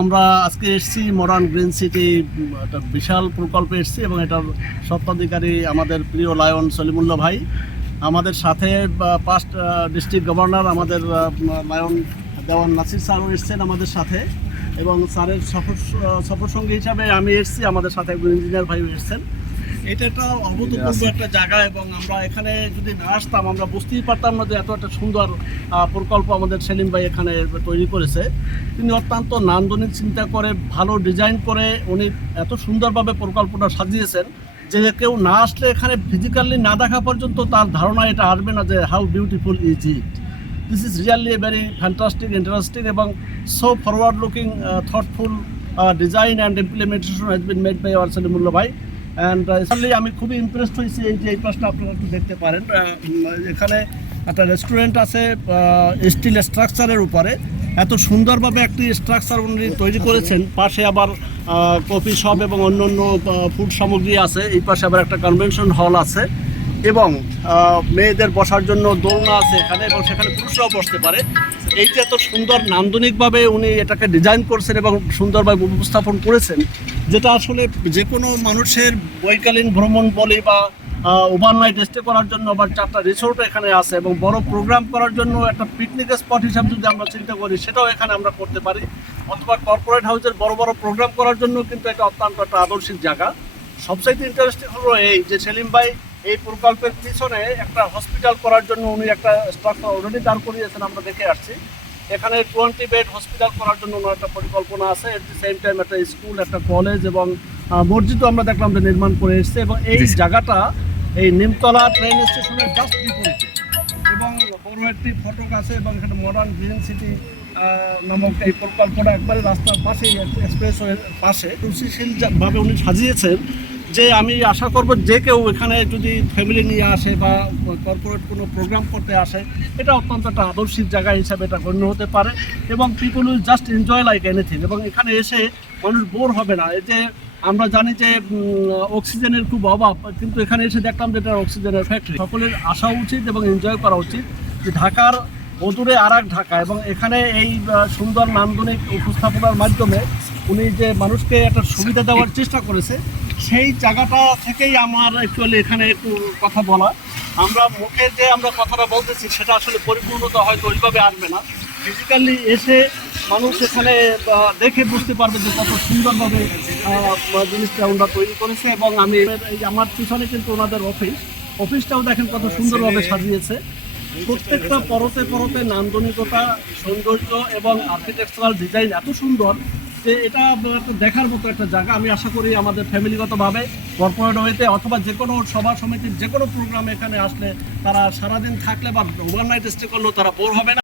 আমরা আজকে এসেছি মডার্ন গ্রিন সিটি একটা বিশাল প্রকল্পে এসেছি এবং এটার স্বত্বাধিকারী আমাদের প্রিয় লায়ন সলিমুল্লাহ ভাই আমাদের সাথে পাস্ট ডিস্ট্রিক্ট গভর্নর আমাদের লায়ন দেওয়ান নাসির স্যারও এসছেন আমাদের সাথে এবং স্যারের সফর সফরসঙ্গী হিসাবে আমি এসেছি আমাদের সাথে একজন ইঞ্জিনিয়ার ভাইও এসছেন এটা একটা অভূতপূর্ব একটা জায়গা এবং আমরা এখানে যদি না আসতাম আমরা বুঝতেই পারতাম না যে এত একটা সুন্দর প্রকল্প আমাদের সেলিম ভাই এখানে তৈরি করেছে তিনি অত্যন্ত নান্দনিক চিন্তা করে ভালো ডিজাইন করে উনি এত সুন্দরভাবে প্রকল্পটা সাজিয়েছেন যে কেউ না আসলে এখানে ফিজিক্যালি না দেখা পর্যন্ত তার ধারণা এটা আসবে না যে how beautiful is it this is really very fantastic interesting এবং so forward looking thoughtful design and implementation has been made by our Salimullah ভাই অ্যান্ড uh, আমি খুবই ইমপ্রেসড হয়েছি এই যে এই পাশটা আপনারা একটু দেখতে পারেন এখানে একটা রেস্টুরেন্ট আছে স্টিল স্ট্রাকচারের উপরে এত সুন্দরভাবে একটি স্ট্রাকচার উনি তৈরি করেছেন পাশে আবার কফি শপ এবং অন্য অন্য ফুড সামগ্রী আছে এই পাশে আবার একটা কনভেনশন হল আছে এবং মেয়েদের বসার জন্য দোলনা আছে এখানে এবং সেখানে পুরুষরাও বসতে পারে এই যে এত সুন্দর নান্দনিকভাবে উনি এটাকে ডিজাইন করছেন এবং সুন্দরভাবে উপস্থাপন করেছেন যেটা আসলে যে কোনো মানুষের বৈকালীন ভ্রমণ বলে বা ওভারনাইট স্টে করার জন্য বা চারটা রিসোর্ট এখানে আছে এবং বড় প্রোগ্রাম করার জন্য একটা পিকনিক স্পট হিসাবে যদি আমরা চিন্তা করি সেটাও এখানে আমরা করতে পারি অথবা কর্পোরেট হাউসের বড় বড় প্রোগ্রাম করার জন্য কিন্তু এটা অত্যন্ত একটা আদর্শিক জায়গা সবচাইতে ইন্টারেস্টিং হলো এই যে সেলিম ভাই এই প্রকল্পের পিছনে একটা হসপিটাল করার জন্য উনি একটা স্ট্রাকচার অলরেডি দাঁড় করিয়েছেন আমরা দেখে আসছি এখানে টোয়েন্টি বেড হসপিটাল করার জন্য ওনার একটা পরিকল্পনা আছে এট দি সেম টাইম একটা স্কুল একটা কলেজ এবং মসজিদও আমরা দেখলাম যে নির্মাণ করে এসছে এবং এই জায়গাটা এই নিমতলা ট্রেন স্টেশনের জাস্ট বিপরীতে এবং বড় একটি ফটক আছে এবং এখানে মডার্ন গ্রিন সিটি নামক এই প্রকল্পটা একবারে রাস্তার পাশেই এক্সপ্রেসওয়ের পাশে রুচিশীল উনি সাজিয়েছেন যে আমি আশা করব যে কেউ এখানে যদি ফ্যামিলি নিয়ে আসে বা কর্পোরেট কোনো প্রোগ্রাম করতে আসে এটা অত্যন্ত একটা আদর্শিক জায়গা হিসাবে এটা গণ্য হতে পারে এবং people will just enjoy like anything এবং এখানে এসে মানুষ বোর হবে না এই যে আমরা জানি যে অক্সিজেনের খুব অভাব কিন্তু এখানে এসে দেখলাম যে এটা অক্সিজেনের ফ্যাক্টরি সকলের আসা উচিত এবং এনজয় করা উচিত যে ঢাকার অদূরে আর ঢাকা এবং এখানে এই সুন্দর নান্দনিক উপস্থাপনার মাধ্যমে উনি যে মানুষকে একটা সুবিধা দেওয়ার চেষ্টা করেছে সেই জায়গাটা থেকেই আমার অ্যাকচুয়ালি এখানে একটু কথা বলা আমরা মুখে যে আমরা কথাটা বলতেছি সেটা আসলে পরিপূর্ণতা হয়তো ওইভাবে আসবে না ফিজিক্যালি এসে মানুষ এখানে দেখে বুঝতে পারবে যে কত সুন্দরভাবে জিনিসটা ওনারা তৈরি করেছে এবং আমি আমার পিছনে কিন্তু ওনাদের অফিস অফিসটাও দেখেন কত সুন্দরভাবে সাজিয়েছে প্রত্যেকটা পরতে পরতে নান্দনিকতা সৌন্দর্য এবং আর্কিটেকচারাল ডিজাইন এত সুন্দর এটা একটা দেখার মতো একটা জায়গা আমি আশা করি আমাদের ফ্যামিলিগতভাবে কর্পোরেট ওয়েতে অথবা যে কোনো সভা সমিতির যে কোনো প্রোগ্রাম এখানে আসলে তারা সারাদিন থাকলে বা ওভারনাইট স্টে করলেও তারা বোর হবে না